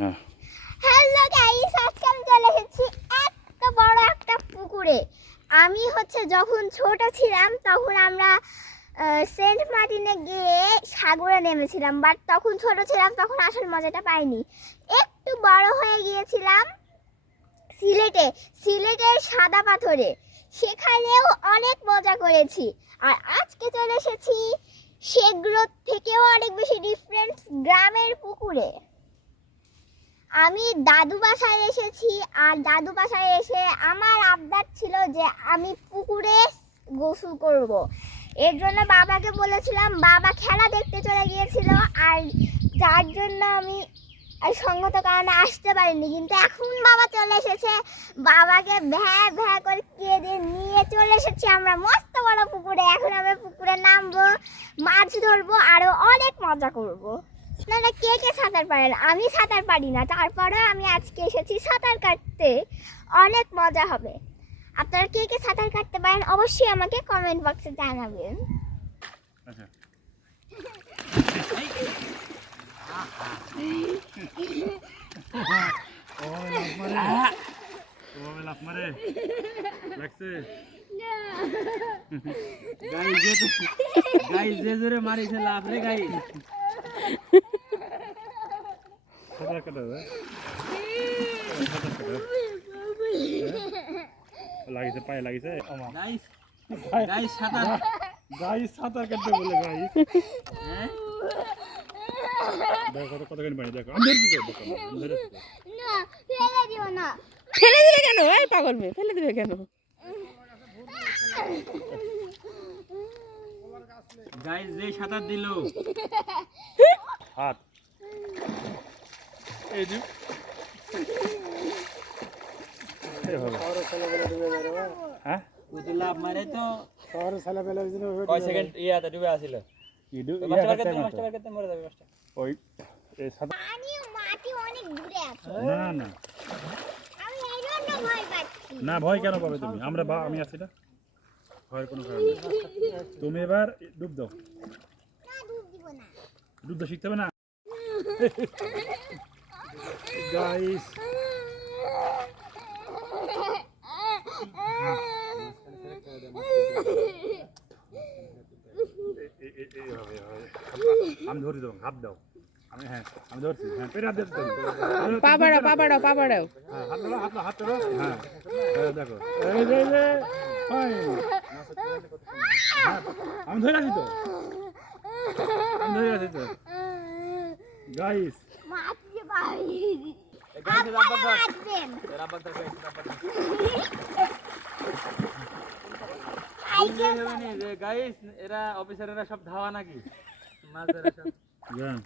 হ্যাঁ hello guys, আজকে আমি চলে এসেছি এত বড় একটা পুকুরে। আমি যখন ছোট ছিলাম তখন আমরা সেন্ট মার্টিনে গিয়ে সাগরে নেমেছিলাম, বাট তখন ছোট ছিলাম, তখন আসল মজাটা পাইনি। একটু বড় হয়ে গিয়েছিলাম সিলেটের সাদা পাথরে, সেখানেও অনেক মজা করেছি। আর আজকে চলে এসেছি সেগুলোর থেকেও অনেক বেশি ডিফারেন্ট গ্রামের পুকুরে। আমি দাদু বাসায় এসেছি, আর দাদু বাসায় এসে আমার আবদার ছিল যে আমি পুকুরে গোসল করব। এর জন্য বাবাকে বলেছিলাম, বাবা খেলা দেখতে চলে গিয়েছিল, আর যার জন্য আমি সঙ্গত কারণে আসতে পারিনি। কিন্তু এখন বাবা চলে এসেছে, বাবাকে ভ্যা ভ্যা করে কেঁদে নিয়ে চলে এসেছি আমরা মস্ত বড় পুকুরে। এখন আমরা পুকুরে নামবো, মাছ ধরবো, আরো অনেক মজা করবো। আপনারা কে কে সাঁতার পারেন? আমি সাঁতার পারি না, তারপরেও আমি আজকে এসেছি সাঁতার কাটতে, অনেক মজা হবে। আপনারা কে কে সাঁতার কাটতে পারেন অবশ্যই আমাকে কমেন্ট বক্সে জানাবেন। আচ্ছা গাইস যে জোরে মারিছে লাভ রে গাইস। লাগিছে পায়ে লাগিছে গাইস গাইস সাঁতার গাইস সাঁতার কাটতে বলে গাইস হ্যাঁ দেখো কতখানি পানি দেখো আমি ধরছি দেখো না ফেলে দিও না। ফেলে দিবে কেন? এই পাগল মেয়ে, ফেলে দিবে কেন? গাইস যে সাঁতার দিল হাত এই যে হ্যাঁ ওই লাভ মারে তো শহরে ছেলে পেলে কয় সেকেন্ড ইয়াতে ডুবে আসিল। ইডু মাস্টার করতে মরে যাবে মাস্টার। ওই এই সাদা পানি মাটি অনেক দূরে আছে, না না আমি এই জন্য ভয় পাচ্ছি। না ভয় কেন পাবে তুমি? আমরা আমি আছি না, ভয়ের কোনো কারণ নেই। তুমি এবার ডুব দাও। না ডুব দিব না। ডুব দাও, শিখতে হবে না গাইস। আমি ধরি দাও, হাত দাও। আমি হ্যাঁ আমি ধরছি, হ্যাঁ পেরে হাত দিতে পা বাড়াও, পা বাড়াও, পা বাড়াও। হ্যাঁ হাত ধরো, হাত ধরো হ্যাঁ দেখো এই যে হ্যাঁ আমি ধরে আছি তো, আমি ধরে আছি তো গাইস। মাটি পানি গাইস রাবার ধর আসবেন। রাবার ধর গাইস রাবার ধর। আইছে গাইস এরা অফিসাররা সব ধাওয়া নাকি মাছ ধরা সব হ্যাঁ